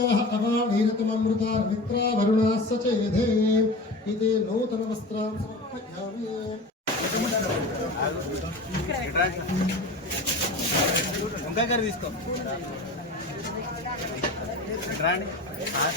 ఊర్ధ్వస్వః వంశవిదుర్వరే ఇప్పుడు మనం చేయలేదు అయ్యో యోనః చిన్నగా రెండు చిన్నగా రెండు పడదు దివం వస్త్రానికేవసావసాధేయో మోరుక్షద్రవంతమోహ సర్గాः అవాణీరతమమృతా మిత్రావరుణాः సచేధే ఇదే నూతన వస్త్రాం సమర్పయామి వంకాయ కర్రీ తీసుకో రాండి ఆ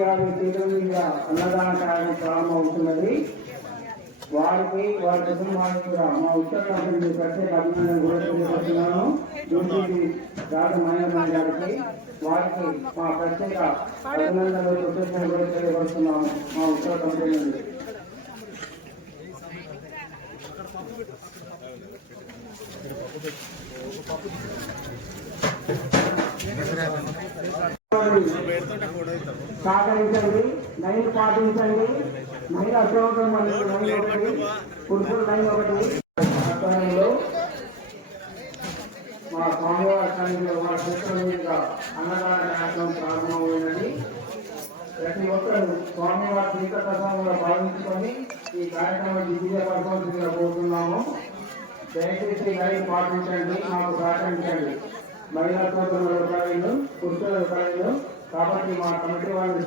గారి తీరం మీద అన్నదాన కార్యం ప్రారంభమవుతున్నది. వారికి వారి కుటుంబానికి కూడా మా ఉత్తర ప్రత్యేక అభినందన కూడా తెలియజేస్తున్నాను గుంటూరు రాజు మహేంద్ర గారికి వారికి మా ప్రత్యేక అభినందనలు కృతజ్ఞతలు కూడా తెలియపరుస్తున్నాము మా ఉత్తర కంపెనీ నుండి. సహకరించండి నైన్ పాటించండి నైన్ అశోకం మరియు నైన్ ఒకటి ఒకటి. మా స్వామివారి సన్నిధిలో మా చిత్రం అన్నదాన కార్యక్రమం ప్రారంభమైనది. ప్రతి ఒక్కరు స్వామివారి శ్రీకృష్ణంలో భావించుకొని ఈ కార్యక్రమం విజయపరచవలసిందిగా కోరుతున్నాము దయచేసి నైన్ పాటించండి మాకు సహకరించండి. మహిళా సోదరుల రూపాయలు పురుషుల రూపాయలు కాబట్టి మా కమిటీ వారిని